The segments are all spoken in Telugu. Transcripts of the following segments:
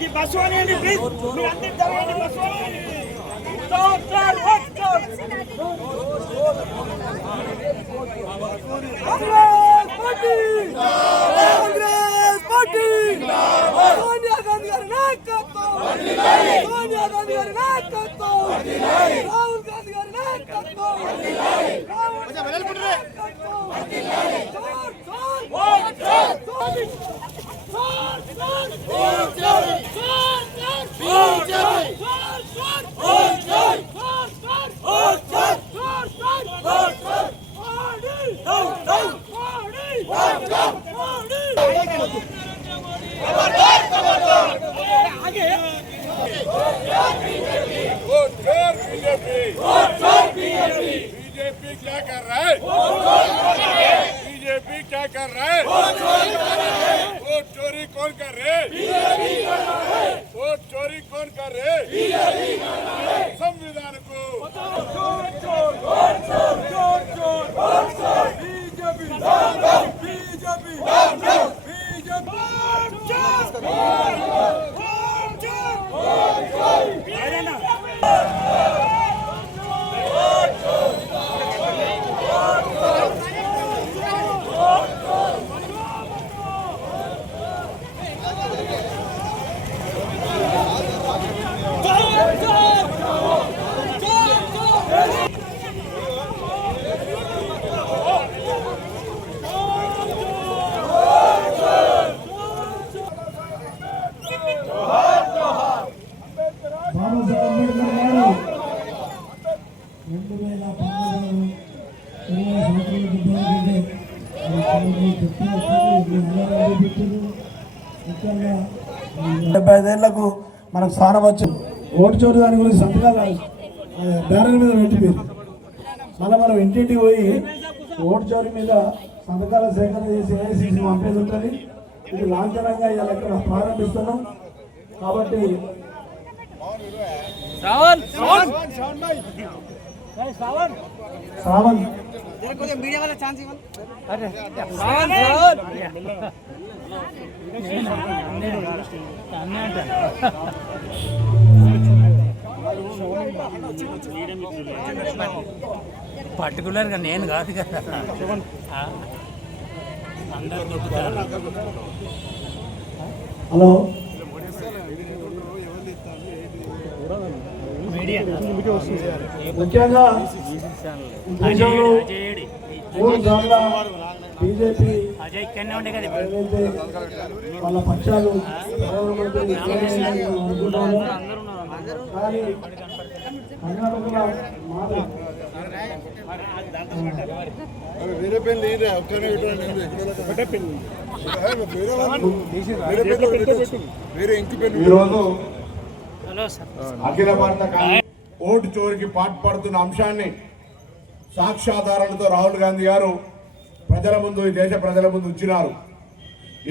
ఈ బస్సు అనేయండి ప్లీజ్ మీరు అందరు జరగండి bus అనేయండి stop stop what stop BJP क्या कर रहा है? बीजेपी क्या कर रहा है? वोट चोरी कौन कर रहे वोट चोरी कौन कर रहे సంవత్సరాల క్రితం ముఖ్యంగా డెబ్బై ఐదేళ్ళకు మనకు స్థానం వచ్చి ఓటు చోటు దాని గురించి సంతకాలు బ్యానర్ మీద పెట్టిపోయారు మళ్ళీ మనం ఇంటింటికి పోయి ఓటు చోటు మీద సంతకాల సేకరణ చేసి ఏఐసీసీ పంపేది ఉంటుంది. ఇది లాంఛనంగా ఇవాళ ఇక్కడ ప్రారంభిస్తున్నాం. కాబట్టి శ్రావణ్. ఇవ్వండి. పర్టికులర్గా నేను కాదు కదా. హలో. మీడియా. ముఖ్యంగా బీజేపీ వాళ్ళ పక్షాలు కానీ కర్ణాటకలో వేరే వేరే ఇంటి ఈరోజు అఖిల భారత ఓటు చోరికి పాటుపడుతున్న అంశాన్ని సాక్ష్యాధారాలతో రాహుల్ గాంధీ గారు ప్రజల ముందు ఈ దేశ ప్రజల ముందు ఉంచినారు.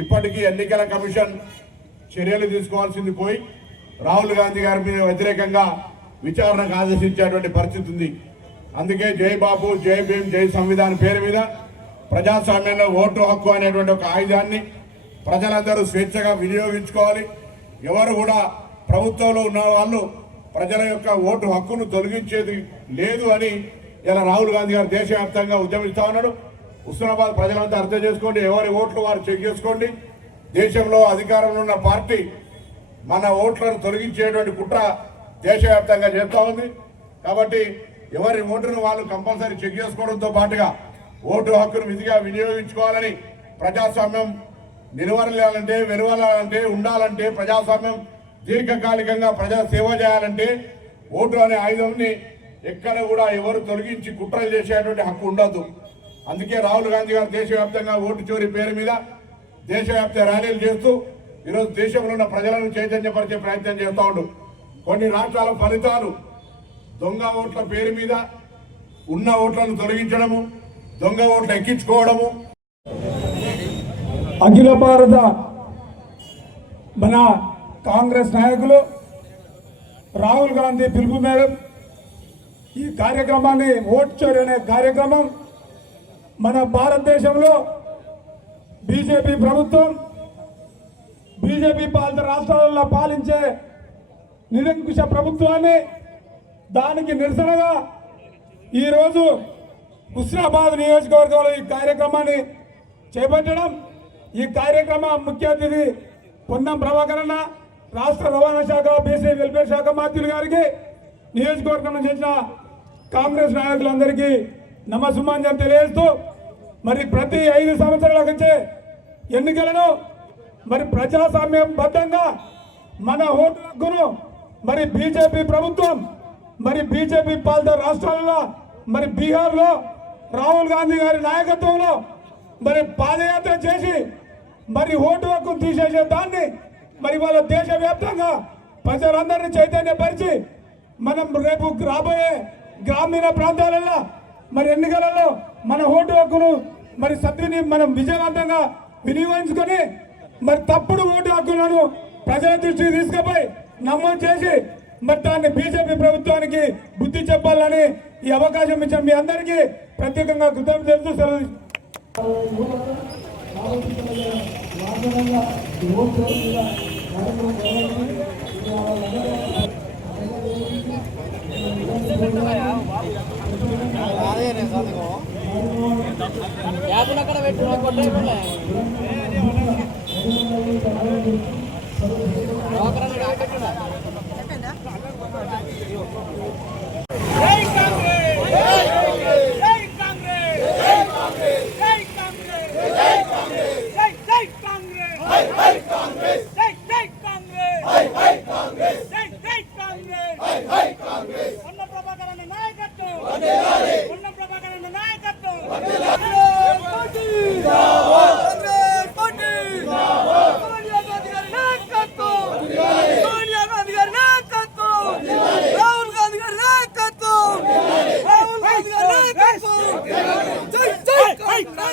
ఇప్పటికీ ఎన్నికల కమిషన్ చర్యలు తీసుకోవాల్సింది పోయి రాహుల్ గాంధీ గారి మీద వ్యతిరేకంగా విచారణకు ఆదేశించేటువంటి పరిస్థితి ఉంది. అందుకే జై బాబు జై భీమ్ జై సంవిధాన్ పేరు మీద ప్రజాస్వామ్యంలో ఓటు హక్కు అనేటువంటి ఒక ఆయుధాన్ని ప్రజలందరూ స్వేచ్ఛగా వినియోగించుకోవాలి. ఎవరు కూడా ప్రభుత్వంలో ఉన్న వాళ్ళు ప్రజల యొక్క ఓటు హక్కును తొలగించేది లేదు అని ఇలా రాహుల్ గాంధీ గారు దేశవ్యాప్తంగా ఉద్యమిస్తా ఉన్నాడు. ఉస్మానాబాద్ ప్రజలంతా అర్థం చేసుకోండి ఎవరి ఓట్లు వారు చెక్ చేసుకోండి. దేశంలో అధికారంలో ఉన్న పార్టీ మన ఓట్లను తొలగించేటువంటి కుట్ర దేశవ్యాప్తంగా చేస్తూ ఉంది. కాబట్టి ఎవరి ఓటును వాళ్ళు కంపల్సరీ చెక్ చేసుకోవడంతో పాటుగా ఓటు హక్కును విధిగా వినియోగించుకోవాలని ప్రజాస్వామ్యం నిలవరలేయాలంటే వెలువలాలంటే ఉండాలంటే ప్రజాస్వామ్యం దీర్ఘకాలికంగా ప్రజా సేవ చేయాలంటే ఓటు అనే ఆయుధంని ఎక్కడ కూడా ఎవరు తొలగించి కుట్రలు చేసేటువంటి హక్కు ఉండదు. అందుకే రాహుల్ గాంధీ గారు దేశవ్యాప్తంగా ఓటు చోరీ పేరు మీద దేశవ్యాప్త ర్యాలీలు చేస్తూ ఈరోజు దేశంలో ఉన్న ప్రజలను చైతన్యపరిచే ప్రయత్నం చేస్తూ ఉండు. కొన్ని రాష్ట్రాల ఫలితాలు దొంగ ఓట్ల పేరు మీద ఉన్న ఓట్లను తొలగించడము దొంగ ఓట్లు ఎక్కించుకోవడము. అఖిల భారత మన కాంగ్రెస్ నాయకులు రాహుల్ గాంధీ పిలుపు మేరకు ఈ కార్యక్రమాన్ని ఓట్ చోరీ అనే కార్యక్రమం మన భారతదేశంలో బీజేపీ ప్రభుత్వం బీజేపీ పాలిత రాష్ట్రాలలో పాలించే నిరంకుశ ప్రభుత్వాన్ని దానికి నిరసనగా ఈరోజు హుస్నాబాద్ నియోజకవర్గంలో ఈ కార్యక్రమాన్ని చేపట్టడం ఈ కార్యక్రమ ముఖ్య అతిథి పొన్నం ప్రభాకరణ రాష్ట్ర రవాణా శాఖ బీసీ వెల్ఫేర్ శాఖ మంత్రులు గారికి నియోజకవర్గం నుంచి కాంగ్రెస్ నాయకులందరికీ నమస్సుమాంజం తెలియజేస్తూ మరి ప్రతి ఐదు సంవత్సరాలకు వచ్చే ఎన్నికలను మరి ప్రజాస్వామ్యం బద్దంగా మన ఓటు హక్కును మరి బీజేపీ ప్రభుత్వం మరి బీజేపీ పాలిత రాష్ట్రాలలో మరి బీహార్లో రాహుల్ గాంధీ గారి నాయకత్వంలో మరి పాదయాత్ర చేసి మరి ఓటు హక్కును తీసేసే దాన్ని మరి వాళ్ళ దేశవ్యాప్తంగా ప్రజలందరినీ చైతన్యపరిచి మనం రేపు రాబోయే గ్రామీణ ప్రాంతాలలో మరి ఎన్నికలలో మన ఓటు హక్కును మరి సద్విని మనం విజయవంతంగా వినియోగించుకొని మరి తప్పుడు ఓటు హక్కులను ప్రజల దృష్టికి తీసుకుపోయి నమోదు చేసి మరి దాన్ని బీజేపీ ప్రభుత్వానికి బుద్ధి చెప్పాలని ఈ అవకాశం ఇచ్చిన మీ అందరికీ ప్రత్యేకంగా కృతజ్ఞత తెలుసు సెలవు తీసుకుంటున్నాను. కొట్టే